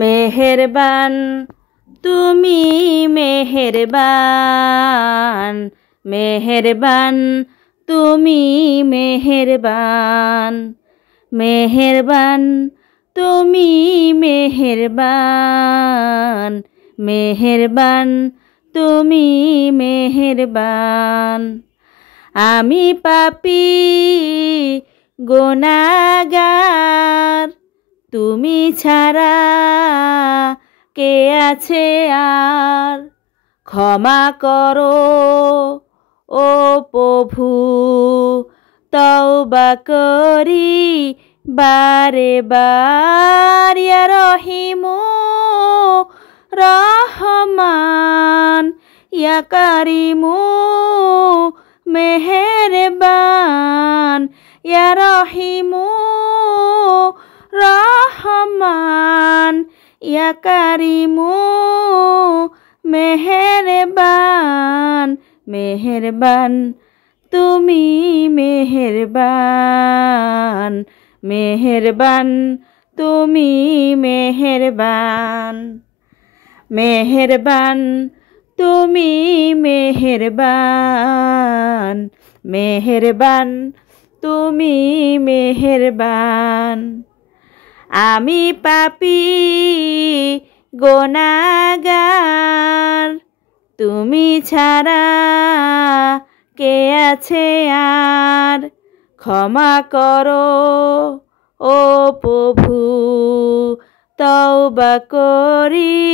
মেহেরবান তুমি মেহেরবান, মেহেরবান তুমি মেহেরবান, মেহেরবান তুমি মেহেরবান, মেহেরবান তুমি মেহেরবান। আমি পাপী গুনাহগার, তুমি ছাড়া কে আছে আর। ক্ষমা করো ও প্রভু, তওবা করি বারে বার। ইয়া রহিমু রহমান, ইয়া কারিমু মেহেরবান, ইয়া রহিমু রহমান, ইয়া কারিমু মেহেরবান, মেহেরবান তুমি মেহেরবান, মেহেরবান তুমি মেহেরবান, মেহেরবান তুমি মেহেরবান, মেহেরবান তুমি মেহেরবান। আমি পাপী গুনাহগার, তুমি ছাড়া কে আছে আর। ক্ষমা করো ও প্রভু, তওবা করি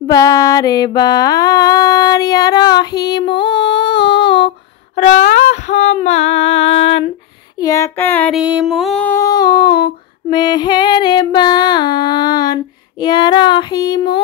বারে বার। ইয়া রহিমু রহমান, ইয়া কারিমু মেহেরবান, ইয়া রহিমু